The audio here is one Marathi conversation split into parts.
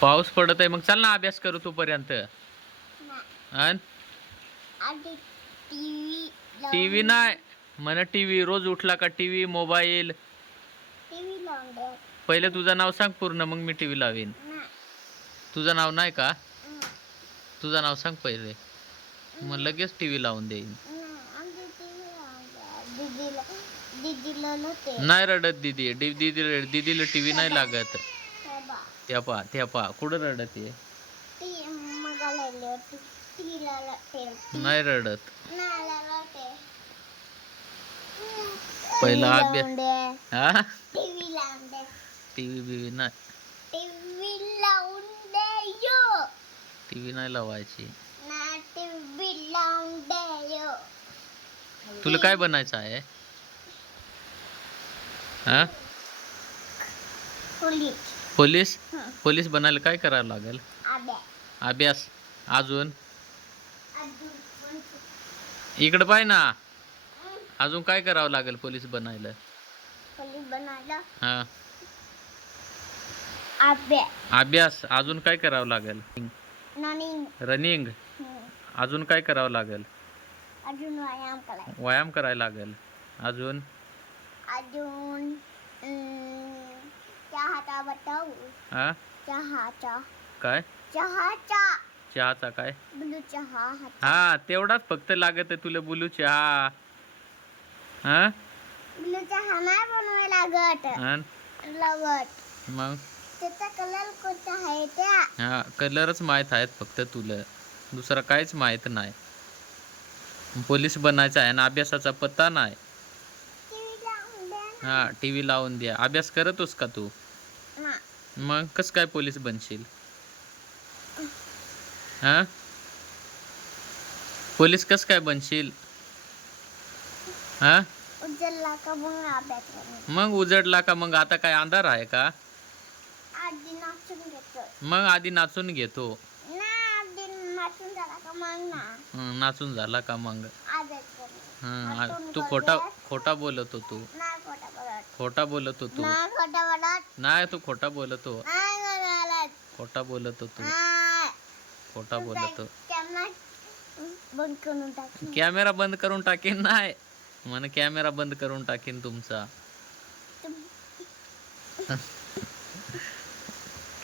पाऊस पडत आहे, मग चल ना अभ्यास करू तोपर्यंत. टीव्ही नाही म्हणा, टीव्ही रोज उठला का टीव्ही मोबाईल. पहिले तुझं नाव सांग पूर्ण, मग मी टीव्ही लावीन. तुझं नाव नाही का? तुझं नाव सांग पहिले, मग लगेच टीव्ही लावून देईन. नाही रडत दीदी, दीदीला टीव्ही नाही लागत. त्या पा कुठं रडत आहे? नाही रडत. पहिला अभ्यास. हा, टीव्ही बीव्ही नाही. टीव्ही नाही लावायची. तुला काय बनायचं आहे? हा, पोलीस. पोलीस बनायला काय करावं लागेल? अभ्यास. अजून इकडे पाय ना, अजून काय करावं लागेल पोलीस बनायला? हा, अभ्यास. अजून काय करावं लागेल? रनिंग. अजून काय करावं लागेल? व्यायाम करायला लागेल. अजून हा, काय चहाचा काय? हा, तेवढाच फक्त लागत आहे तुला बोलू चहा. हा, चहा नाही बनवायला लागत. मग त्याचा कलर कोणता आहे त्या? हा, कलरच माहित आहेत फक्त तुला, दुसरा काहीच माहित नाही. पोलीस बनायचा आहे ना, अभ्यासाचा पत्ता नाही. हा, टीव्ही लावून द्या. अभ्यास करतोस का तू? मग कस काय पोलीस बनशील? हा, पोलीस कस काय बनशील? हा, मग उजडला का? मग आता काय अंधार आहे का? मग आधी नाचून घेतो. नाचून झाला का मग? तू खोटा बोलतो. तू खोटा बोलतो. तू नाही, तू खोटा बोलतो. खोटा बोलतो तू. खोटा बोलतो. कॅमेरा बंद करून टाकेन. नाही म्हण, कॅमेरा बंद करून टाकेन तुमचा.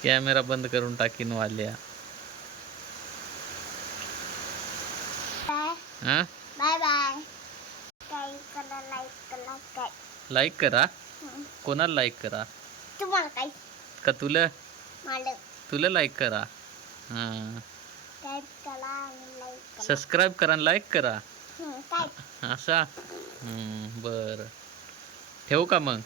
कॅमेरा बंद करून टाकीन वाल्या. Bye bye. लाईक करा. कोणाला लाईक करा? का तुला? तुला लाईक करा. हा, सबस्क्राईब करा आणि लाईक करा. असा. बर, ठेवू का मग?